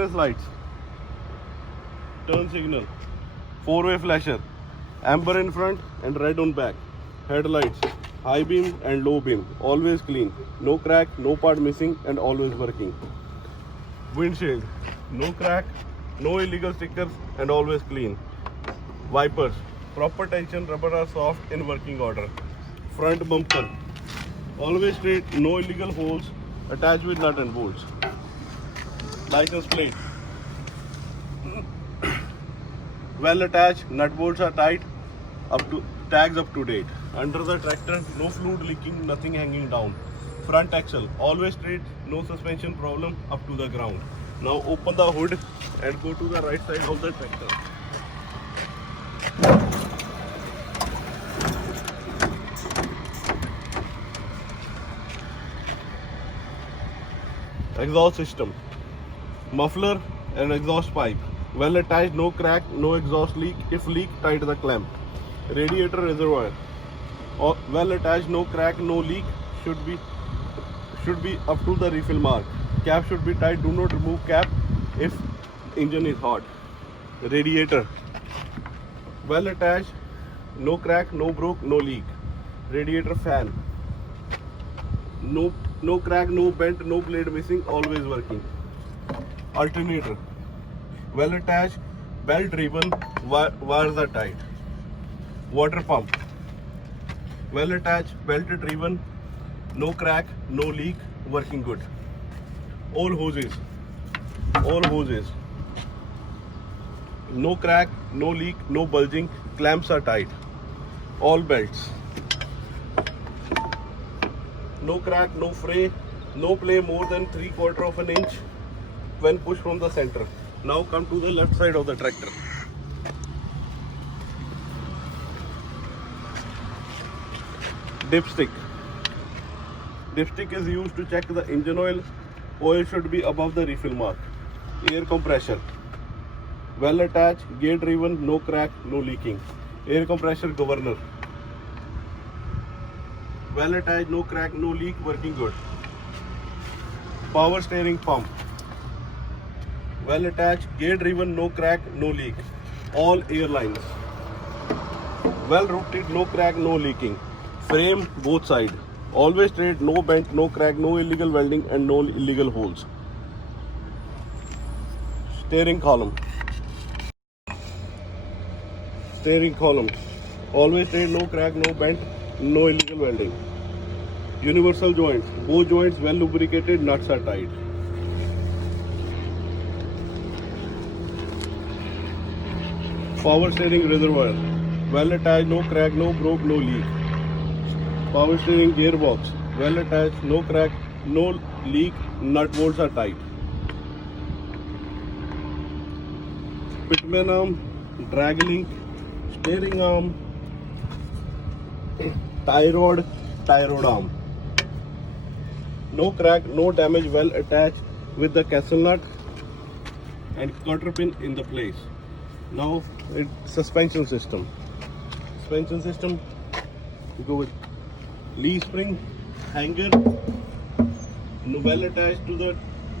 Lights, turn signal, four-way flasher, amber in front and red on back. Headlights, high beam and low beam, always clean. No crack, no part missing and always working. Windshield, no crack, no illegal stickers and always clean. Wipers, proper tension, rubber are soft in working order. Front bumper, always straight, no illegal holes, attached with nut and bolts. License plate, well attached, nut bolts are tight, tags up to date. Under the tractor, no fluid leaking, nothing hanging down. Front axle, always straight, no suspension problem up to the ground. Now open the hood and go to the right side of the tractor. Exhaust system, muffler and exhaust pipe, well attached, no crack, no exhaust leak. If leak, tight the clamp. Radiator reservoir, well attached, no crack, no leak, should be up to the refill mark. Cap should be tight, do not remove cap if engine is hot. Radiator, well attached, no crack, no broke, no leak. Radiator fan, no crack, no bent, no blade missing, always working. Alternator, well attached, belt driven, wires are tight. Water pump, well attached, belt driven, no crack, no leak, working good. All hoses, no crack, no leak, no bulging, clamps are tight. All belts, no crack, no fray, no play more than 3/4 of an inch when pushed from the center. Now come to the left side of the tractor. Dipstick. Dipstick is used to check the engine oil. Oil should be above the refill mark. Air compressor, well attached, gear driven, no crack, no leaking. Air compressor governor, well attached, no crack, no leak, working good. Power steering pump, well attached, gear driven, no crack, no leak. All airlines, well rooted, no crack, no leaking. Frame both sides, always straight, no bent, no crack, no illegal welding and no illegal holes. Steering column, always straight, no crack, no bent, no illegal welding. Universal joints, both joints well lubricated, nuts are tight. Power steering reservoir, well attached, no crack, no broke, no leak. Power steering gearbox, well attached, no crack, no leak, nut bolts are tight. Pitman arm, drag link, steering arm, tie rod arm. No crack, no damage, well attached with the castle nut and cotter pin in the place. Now suspension system. You go with leaf spring, hanger, well attached to the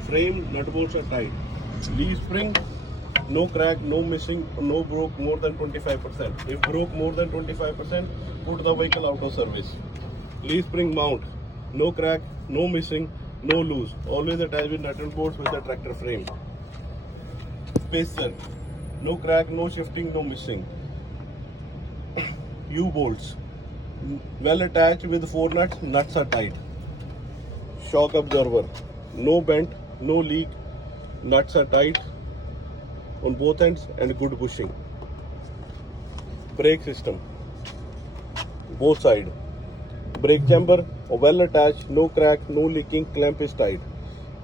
frame, nut bolts are tight. Leaf spring, no crack, no missing, no broke more than 25%. If broke more than 25%, put the vehicle out of service. Leaf spring mount, no crack, no missing, no loose, always attached with nut and bolts with the tractor frame. Spacer, no crack, no shifting, no missing. U-bolts, well attached with 4 nuts, nuts are tight. Shock absorber, no bent, no leak, nuts are tight on both ends and good bushing. Brake system, both sides. Brake chamber, well attached, no crack, no leaking, clamp is tight.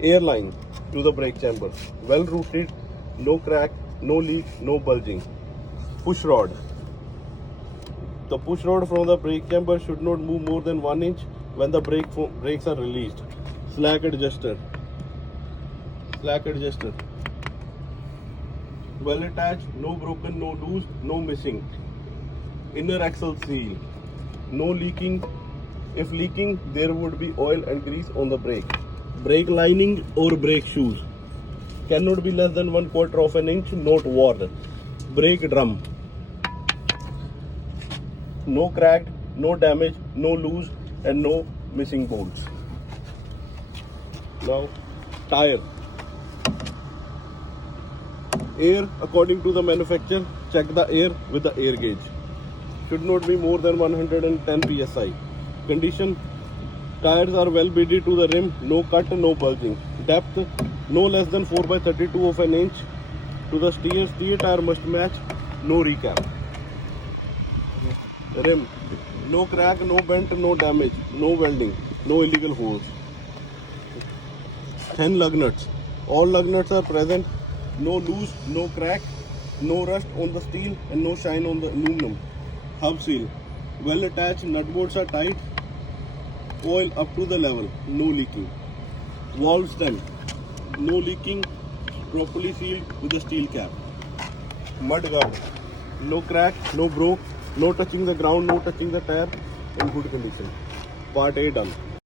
Air line to the brake chamber, well rooted, no crack, no leak, no bulging. Push rod, the push rod from the brake chamber should not move more than 1 inch when the brakes are released. Slack adjuster, well attached, no broken, no loose, no missing. Inner axle seal, no leaking. If leaking, there would be oil and grease on the brake. Brake lining or brake shoes, cannot be less than 1/4 of an inch, not worn. Brake drum, no cracked, no damage, no loose, and no missing bolts. Now, tire. Air, according to the manufacturer, check the air with the air gauge. Should not be more than 110 psi. Condition, tires are well beaded to the rim, no cut, no bulging. Depth, no less than 4/32 of an inch. To the steer, steer tire must match, no recap. Rim, no crack, no bent, no damage, no welding, no illegal holes. 10 lug nuts. All lug nuts are present. No loose, no crack, no rust on the steel, and no shine on the aluminum. Hub seal. Well attached, nut bolts are tight. Oil up to the level, no leaking. Valve stem. No leaking, properly sealed with a steel cap. Mud guard. No crack, no broke, no touching the ground, no touching the tire, in good condition. Part A done.